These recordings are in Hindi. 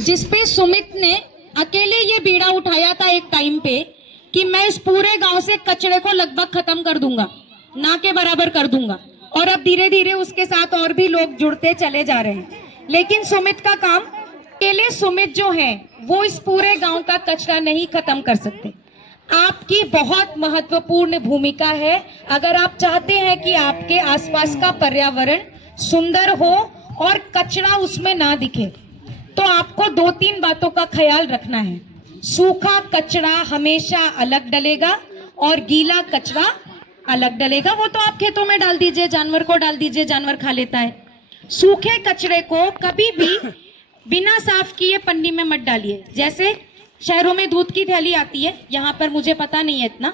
जिसपे सुमित ने अकेले ये बीड़ा उठाया था एक टाइम पे कि मैं इस पूरे गांव से कचरे को लगभग खत्म कर दूंगा, ना के बराबर कर दूंगा। और अब धीरे धीरे उसके साथ और भी लोग जुड़ते चले जा रहे हैं। लेकिन सुमित का काम, अकेले सुमित जो है वो इस पूरे गांव का कचरा नहीं खत्म कर सकते। आपकी बहुत महत्वपूर्ण भूमिका है। अगर आप चाहते हैं कि आपके आसपास का पर्यावरण सुंदर हो और कचरा उसमें ना दिखे, तो आपको 2-3 बातों का ख्याल रखना है। सूखा कचरा हमेशा अलग डलेगा और गीला कचरा अलग डलेगा। वो तो आप खेतों में डाल दीजिए, जानवर को डाल दीजिए, जानवर खा लेता है। सूखे कचरे को कभी भी बिना साफ किए पन्नी में मत डालिए। जैसे शहरों में दूध की थैली आती है, यहाँ पर मुझे पता नहीं है इतना,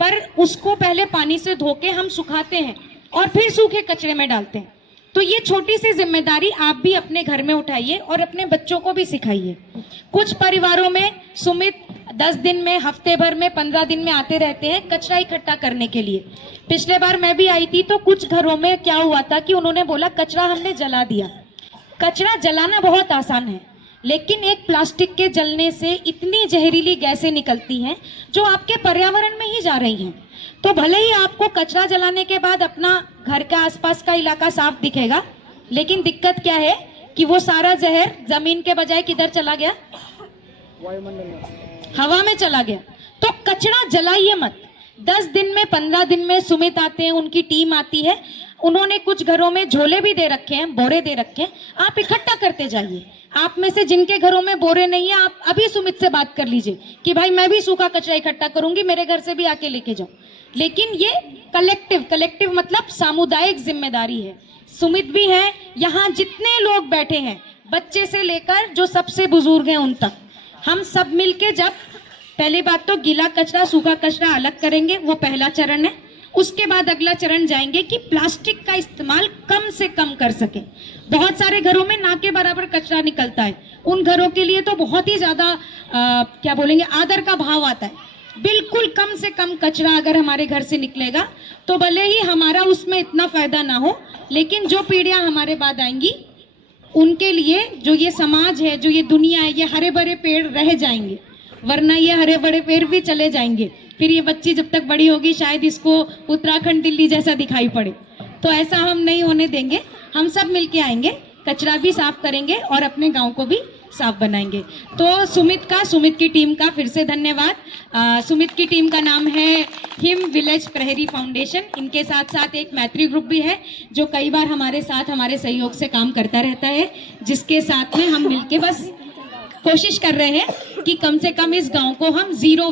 पर उसको पहले पानी से धो के हम सुखाते हैं और फिर सूखे कचरे में डालते हैं। तो ये छोटी सी जिम्मेदारी आप भी अपने घर में उठाइए और अपने बच्चों को भी सिखाइए। कुछ परिवारों में सुमित 10 दिन में, हफ्ते भर में, 15 दिन में आते रहते हैं कचरा इकट्ठा करने के लिए। पिछले बार मैं भी आई थी तो कुछ घरों में क्या हुआ था कि उन्होंने बोला कचरा हमने जला दिया। कचरा जलाना बहुत आसान है, लेकिन एक प्लास्टिक के जलने से इतनी जहरीली गैसें निकलती हैं जो आपके पर्यावरण में ही जा रही हैं। तो भले ही आपको कचरा जलाने के बाद अपना घर का आसपास का इलाका साफ दिखेगा, लेकिन दिक्कत क्या है कि वो सारा जहर जमीन के बजाय किधर चला गया? हवा में चला गया। तो कचरा जलाइए मत। 10 दिन में, 15 दिन में सुमित आते हैं, उनकी टीम आती है, उन्होंने कुछ घरों में झोले भी दे रखे हैं, बोरे दे रखे हैं, आप इकट्ठा करते जाइए। आप में से जिनके घरों में बोरे नहीं है, आप अभी सुमित से बात कर लीजिए कि भाई मैं भी सूखा कचरा इकट्ठा करूंगी, मेरे घर से भी आके लेके जाओ। लेकिन ये कलेक्टिव मतलब सामुदायिक जिम्मेदारी है। सुमित भी है, यहाँ जितने लोग बैठे हैं, बच्चे से लेकर जो सबसे बुजुर्ग हैं उन तक, हम सब मिलके जब पहली बात तो गीला कचरा सूखा कचरा अलग करेंगे, वो पहला चरण है। उसके बाद अगला चरण जाएंगे कि प्लास्टिक का इस्तेमाल कम से कम कर सके। बहुत सारे घरों में ना के बराबर कचरा निकलता है, उन घरों के लिए तो बहुत ही ज्यादा क्या बोलेंगे, आदर का भाव आता है। बिल्कुल कम से कम कचरा अगर हमारे घर से निकलेगा तो भले ही हमारा उसमें इतना फायदा ना हो, लेकिन जो पीढ़ियां हमारे बाद आएंगी उनके लिए जो ये समाज है, जो ये दुनिया है, ये हरे भरे पेड़ रह जाएंगे। वरना ये हरे भरे पेड़ भी चले जाएंगे, फिर ये बच्ची जब तक बड़ी होगी शायद इसको उत्तराखंड दिल्ली जैसा दिखाई पड़े। तो ऐसा हम नहीं होने देंगे। हम सब मिलके आएंगे, कचरा भी साफ करेंगे और अपने गांव को भी साफ बनाएंगे। तो सुमित की टीम का फिर से धन्यवाद। सुमित की टीम का नाम है हिम विलेज प्रहरी फाउंडेशन। इनके साथ साथ एक मैत्री ग्रुप भी है जो कई बार हमारे साथ हमारे सहयोग से काम करता रहता है, जिसके साथ में हम मिलके बस कोशिश कर रहे हैं कि कम से कम इस गांव को हम जीरो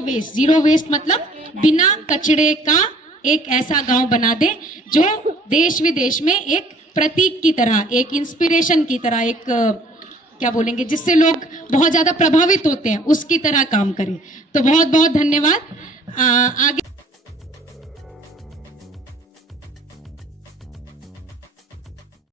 वेस्ट मतलब बिना कचरे का एक ऐसा गांव बना दें जो देश विदेश में एक प्रतीक की तरह, एक इंस्पिरेशन की तरह, एक क्या बोलेंगे, जिससे लोग बहुत ज्यादा प्रभावित होते हैं, उसकी तरह काम करें। तो बहुत बहुत धन्यवाद। आगे